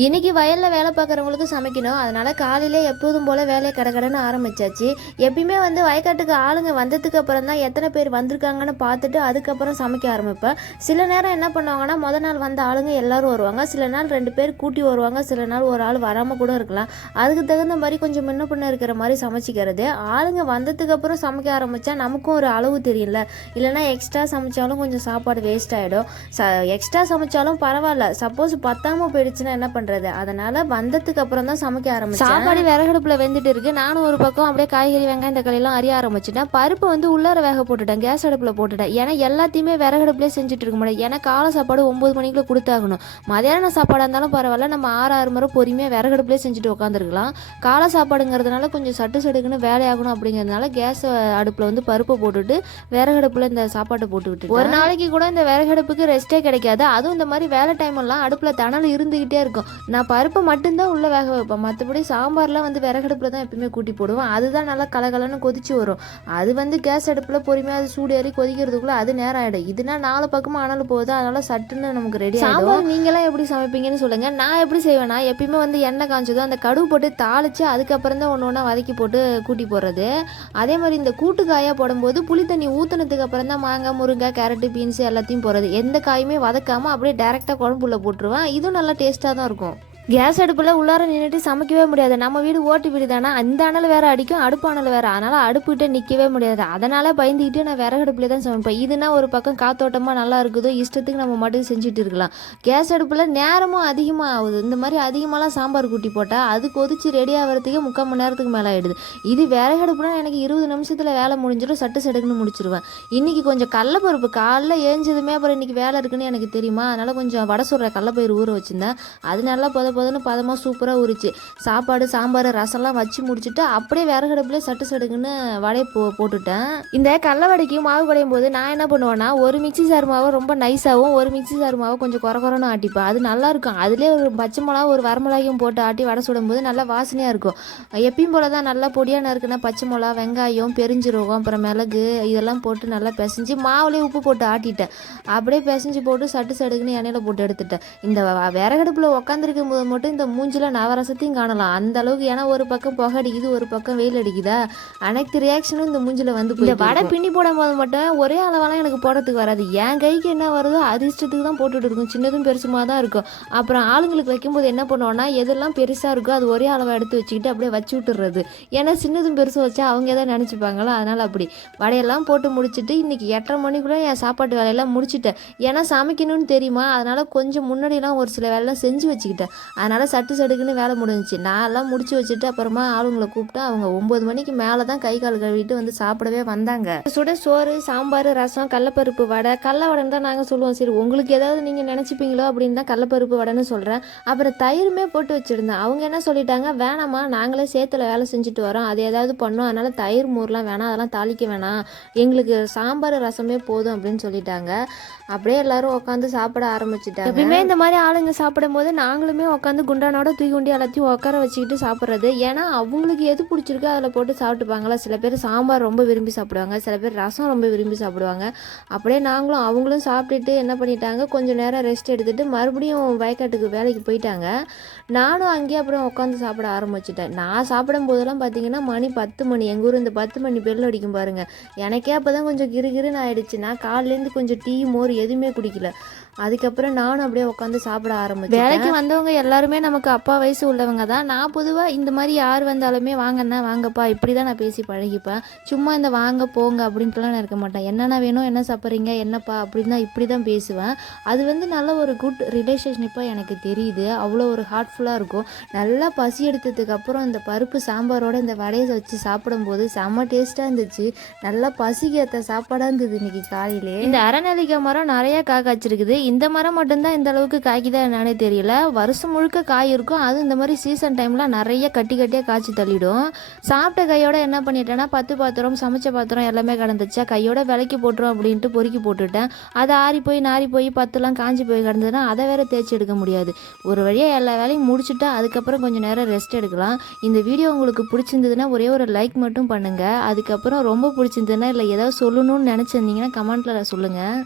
இன்னைக்கு வயலில் வேலை பார்க்குறவங்களுக்கு சமைக்கணும். அதனால் காலையிலே எப்போதும் போல் வேலையை கடகடன்னு ஆரம்பிச்சாச்சு. எப்பயுமே வந்து வயக்காட்டுக்கு ஆளுங்க வந்ததுக்கு அப்புறம் தான் எத்தனை பேர் வந்திருக்காங்கன்னு பார்த்துட்டு அதுக்கப்புறம் சமைக்க ஆரம்பிப்பேன். சில நேரம் என்ன பண்ணுவாங்கன்னா முத நாள் வந்த ஆளுங்க எல்லாரும் வருவாங்க. சில நாள் ரெண்டு பேர் கூட்டி வருவாங்க. சில நாள் ஒரு ஆள் வராமல் கூட இருக்கலாம். அதுக்கு தகுந்த மாதிரி கொஞ்சம் முன்ன பின்ன இருக்கிற மாதிரி சமைச்சிக்கிறது. ஆளுங்க வந்ததுக்கு அப்புறம் சமைக்க ஆரம்பித்தா நமக்கும் ஒரு அளவு தெரியல இல்லைன்னா எக்ஸ்ட்ரா சமைச்சாலும் கொஞ்சம் சாப்பாடு வேஸ்ட் ஆகிடும் ச எக்ஸ்ட்ரா சமைச்சாலும் பரவாயில்ல. சப்போஸ் பத்தாமல் போயிடுச்சுன்னா என்ன பண்றது. அதனால வந்ததுக்கு அப்புறம் தான் சமைக்க ஆரம்பிச்சேன். சாப்பாடு விறகடுப்புல வெந்துட்டு இருக்கு. நானும் ஒரு பக்கம் அப்படியே காய்கறி வெங்காயம் தக்காளி எல்லாம் அறிய ஆரம்பிச்சிட்டேன். பருப்பு வந்து உள்ளார வேக போட்டுட்டேன். கேஸ் அடுப்புல போட்டுட்டேன். ஏன்னா எல்லாத்தையுமே விறகடுப்புலேயே செஞ்சுட்டு இருக்க முடியாது. ஏன்னா காலை சாப்பாடு ஒன்பது மணிக்குள்ள கொடுத்தாகணும். மதியான சாப்பாடாக இருந்தாலும் பரவாயில்ல. நம்ம ஆறு ஆறு முறை பொறுமையாக விறகடுப்புலேயே செஞ்சுட்டு உட்காந்துருக்கலாம் காலை சாப்பாடுங்கிறதுனால கொஞ்சம் சட்டு சடுக்குன்னு வேலையாகணும் அப்படிங்கிறதுனால கேஸ் அடுப்பில் வந்து பருப்பை போட்டுட்டு விறகடுப்புல இந்த சாப்பாட்டை போட்டு விட்டு ஒரு நாளைக்கு கூட இந்த விறகடுப்புக்கு ரெஸ்ட்டே கிடைக்காது. அதுவும் இந்த மாதிரி வேலை டைம் எல்லாம் அடுப்பில் தணல் இருந்துக்கிட்டே இருக்கும். நான் பருப்பை மட்டும்தான் உள்ளே வேக வைப்பேன். மற்றபடி சாம்பார்லாம் வந்து விறகடுப்பில் தான் எப்பயுமே கூட்டி போடுவேன். அதுதான் நல்லா கலகலன்னு கொதிச்சு வரும். அது வந்து கேஸ் அடுப்பில் பொறுமையாக அது சூடு ஏறி கொதிக்கிறதுக்குள்ளே அது நேரம் ஆகிடும் இதுனா நாலு பக்கமாக அனல் போகுது. அதனால் சட்டுன்னு நமக்கு ரெடி சாம்பார் நீங்களாம் எப்படி சமைப்பீங்கன்னு சொல்லுங்கள் நான் எப்படி செய்வேன்னா எப்பயுமே வந்து எண்ணெய் காய்ச்சதும் அந்த கடுகு போட்டு தாளித்து அதுக்கப்புறம் தான் ஒன்று ஒன்றா வதக்கி போட்டு கூட்டி போடுறது. அதே மாதிரி இந்த கூட்டு காயாக போடும்போது புளி தண்ணி ஊற்றுனதுக்கு அப்புறம் தான் மாங்காய் முருங்காய் கேரட்டு பீன்ஸ் எல்லாத்தையும் போடுறது. எந்த காயுமே வதக்காமல் அப்படியே டேரெக்டாக குழம்புல போட்டுருவேன். இதுவும் நல்லா டேஸ்ட்டாக தான் இருக்கும். கேஸ் அடுப்பில் உள்ளார நின்றுட்டு சமைக்கவே முடியாது. நம்ம வீடு ஓட்டு வீடு தானே அந்த அணல் வேற அடிக்கும் அடுப்பு அணல் வேற. அதனால் அடுப்புகிட்ட நிற்கவே முடியாது. அதனால் பயந்துக்கிட்டு நான் விறகடுப்புல தான் சமைப்பேன். இதுனா ஒரு பக்கம் காத்தோட்டமாக நல்லா இருக்குதோ இஷ்டத்துக்கு நம்ம மட்டும் செஞ்சுட்டு இருக்கலாம். கேஸ் அடுப்பில் நேரமும் அதிகமாக ஆகுது. இந்த மாதிரி அதிகமாகலாம் சாம்பார் கூட்டி போட்டால் அது கொதிச்சு ரெடி ஆகிறதுக்கே முக்கால் மணி நேரத்துக்கு மேலே ஆகிடுது இது விறகடுப்புனா எனக்கு இருபது நிமிஷத்தில் வேலை முடிஞ்சிடும் சட்டு சடுக்குன்னு முடிச்சிருவேன். இன்றைக்கி கொஞ்சம் கடலப்பருப்பு காலைல ஏஞ்சதுமே அப்புறம் இன்னைக்கு வேலை இருக்குன்னு எனக்கு தெரியுமா? அதனால் கொஞ்சம் வடை சுடுற கடலப்பயிறு ஊற வச்சுருந்தேன். அது நல்லா பொத பொதன்னு பதமாக சூப்பராக உரிச்சு. சாப்பாடு சாம்பார் ரசம்லாம் வச்சு முடிச்சுட்டு அப்படியே விறகடுப்புல சட்டு சடுக்குன்னு வடையை போ போட்டுட்டேன். இந்த கடலவடைக்கு மாவு குடையும் போது நான் என்ன பண்ணுவேன்னா ஒரு மிக்சி சார் மாவை ரொம்ப நைஸாகவும் ஒரு மிக்ஸி சார் மாவை கொஞ்சம் குறை குறைன்னு ஆட்டிப்பேன். அது நல்லா இருக்கும். அதுலேயே ஒரு பச்சை மிளகா ஒரு வரமிளகையும் போட்டு ஆட்டி வடை சுடும்போது நல்லா வாசனையாக இருக்கும். எப்பயும் போல தான் நல்லா பொடியாக நறுக்குன்னா பச்சை மிளகா வெங்காயம் பெருஞ்சீரகம் அப்புறம் மிளகு இதெல்லாம் போட்டு நல்லா பிசைஞ்சு மாவுலேயே உப்பு போட்டு ஆட்டிட்டேன். அப்படியே பிசைஞ்சு போட்டு சட்டு சடுக்குன்னு எண்ணெயில் போட்டு எடுத்துட்டேன். இந்த வ- விறகடுப்புல உட்காந்துருக்கும் போது மட்டும் இந்த மூஞ்சில நவரசத்தையும் காணலாம். அந்த அளவுக்கு ஏன்னா ஒரு பக்கம் புகை அடிக்குது ஒரு பக்கம் வெயில் அடிக்குதா? அனைத்து ரியாக்ஷனும் இந்த மூஞ்சில வந்து இந்த வடை பின்னி போடும் போது மட்டும் ஒரே அளவெல்லாம் எனக்கு போடுறதுக்கு வராது. என் கைக்கு என்ன வருதோ அது இஷ்டத்துக்கு தான் போட்டுட்டு இருக்கும். சின்னதும் பெருசுமா தான் இருக்கும். அப்புறம் ஆளுங்களுக்கு வைக்கும்போது என்ன பண்ணுவோம்னா எதெல்லாம் பெருசாக இருக்கோ அது ஒரே அளவை எடுத்து வச்சுக்கிட்டு அப்படியே வச்சு விட்டுறது ஏன்னா சின்னதும் பெருசும் வச்சா அவங்க எதாவது நினச்சிப்பாங்களோ? அதனால் அப்படி. வடையெல்லாம் போட்டு முடிச்சுட்டு இன்னைக்கு எட்டரை மணிக்குள்ளே என் சாப்பாட்டு வேலையெல்லாம் முடிச்சிட்டேன். ஏன்னா சமைக்கணும்னு தெரியுமா? அதனால் கொஞ்சம் முன்னாடிலாம் ஒரு சில வேலைலாம் செஞ்சு வச்சுக்கிட்டேன். அதனால் சட்டு சடுக்குன்னு வேலை முடிஞ்சிச்சு. நான் எல்லாம் முடிச்சு வச்சுட்டு அப்புறமா ஆளுங்களை கூப்பிட்டு அவங்க ஒம்பது மணிக்கு மேலே தான் கை கால் கழுவிட்டு வந்து சாப்பிடவே வந்தாங்க. சுட சோறு சாம்பார் ரசம் கடலப்பருப்பு வடை கடல வடைன்னு தான் நாங்கள் சொல்லுவோம். சரி உங்களுக்கு ஏதாவது நீங்கள் நினச்சிப்பீங்களோ அப்படின்னு தான் கடலப்பருப்பு வடைன்னு சொல்கிறேன் அப்புறம் தயிருமே போட்டு வச்சுருந்தேன். அவங்க என்ன சொல்லிட்டாங்க? வேணாம்மா நாங்களே சேத்துல வேலை செஞ்சுட்டு வரோம். அது ஏதாவது பண்ணோம். அதனால் தயிர் மோர்லாம் வேணாம். அதெல்லாம் தாளிக்க வேணாம். எங்களுக்கு சாம்பார் ரசமே போதும் அப்படின்னு சொல்லிட்டாங்க. அப்படியே எல்லாரும் உட்காந்து சாப்பிட ஆரம்பிச்சிட்டாங்க. எப்பயுமே இந்த மாதிரி ஆளுங்க சாப்பிடும் போது நாங்களுமே உட்காந்து குண்டானோட தூக்கி குண்டி எல்லாத்தையும் உட்கார வச்சுக்கிட்டு சாப்பிட்றது. ஏன்னா அவங்களுக்கு எது பிடிச்சிருக்கோ அதில் போட்டு சாப்பிட்டுப்பாங்களா சில பேர் சாம்பார் ரொம்ப விரும்பி சாப்பிடுவாங்க. சில பேர் ரசம் ரொம்ப விரும்பி சாப்பிடுவாங்க. அப்படியே நாங்களும் அவங்களும் சாப்பிட்டுட்டு என்ன பண்ணிட்டாங்க? கொஞ்சம் நேரம் ரெஸ்ட் எடுத்துட்டு மறுபடியும் வயக்காட்டுக்கு வேலைக்கு போயிட்டாங்க. நானும் அங்கேயே அப்புறம் உட்காந்து சாப்பிட ஆரம்பிச்சிட்டேன். நான் சாப்பிடும் போதெல்லாம் பார்த்தீங்கன்னா மணி பத்து மணி. எங்கள் ஊர் இந்த பத்து மணி பெல் அடிக்கும் பாருங்கள் எனக்கே அப்போ தான் கொஞ்சம் கிருகிருன்னு ஆயிடுச்சு. நான் காலையிலேருந்து கொஞ்சம் டீ மோர் எதுவுமே குடிக்கல. அதுக்கப்புறம் நானும் அப்படியே உட்காந்து சாப்பிட ஆரம்பிச்சேன் வேலைக்கு வந்தவங்க எல்லாருமே நமக்கு அப்பா வயசு உள்ளவங்க தான். நான் பொதுவாக இந்த மாதிரி யார் வந்தாலுமே வாங்கண்ணா வாங்கப்பா இப்படி தான் நான் பேசி பழகிப்பேன். சும்மா இந்த வாங்க போங்க அப்படின்ட்டுலாம் நான் இருக்க மாட்டேன். என்னென்ன வேணும் என்ன சாப்பிட்றீங்க என்னப்பா? அப்படின்னு தான் இப்படி தான் பேசுவேன். அது வந்து நல்ல ஒரு குட் ரிலேஷன்ஷிப்பாக எனக்கு தெரியுது. அவ்வளோ ஒரு ஹார்ட்ஃபுல்லாக இருக்கும். நல்லா பசி எடுத்ததுக்கு அப்புறம் இந்த பருப்பு சாம்பாரோட இந்த வடையை வச்சு சாப்பிடும்போது செம்ம டேஸ்ட்டாக இருந்துச்சு. நல்லா பசிக்கு ஏற்ற சாப்பாடாக இருந்தது இன்னைக்கு காலையிலே. இந்த அரைநெல்லிக்காய் மரம் நிறைய காய் காய்ச்சிருக்குது இந்த மரம் மட்டும்தான் இந்த அளவுக்கு காய்க்குதா என்னன்னே தெரியல. வருஷம் முழுக்க காய் இருக்கும். அது இந்த மாதிரி சீசன் டைமில் நிறைய கட்டி கட்டியாக காய்ச்சி தள்ளிடும். சாப்பிட்ட கையோட என்ன பண்ணிட்டேன்னா பத்து பாத்திரம் சமைச்ச பாத்திரம் எல்லாமே கிடந்துச்சா கையோட விலைக்கு போட்டுரும் அப்படின்ட்டு பொறுக்கி போட்டுட்டேன். அது ஆறி போய் நாரி போய் பத்துலாம் காஞ்சி போய் கிடந்ததுன்னா அதை வேற தேய்ச்சி எடுக்க முடியாது. ஒரு வழியாக எல்லா வேலையும் முடிச்சுட்டு அதுக்கப்புறம் கொஞ்சம் நேரம் ரெஸ்ட் எடுக்கலாம். இந்த வீடியோ உங்களுக்கு பிடிச்சிருந்ததுன்னா ஒரே ஒரு லைக் மட்டும் பண்ணுங்கள் அதுக்கப்புறம் ரொம்ப பிடிச்சிருந்ததுன்னா இல்லை ஏதாவது சொல்லணும்னு நினச்சிருந்தீங்கன்னா கமெண்ட்டில் சொல்லுங்கள்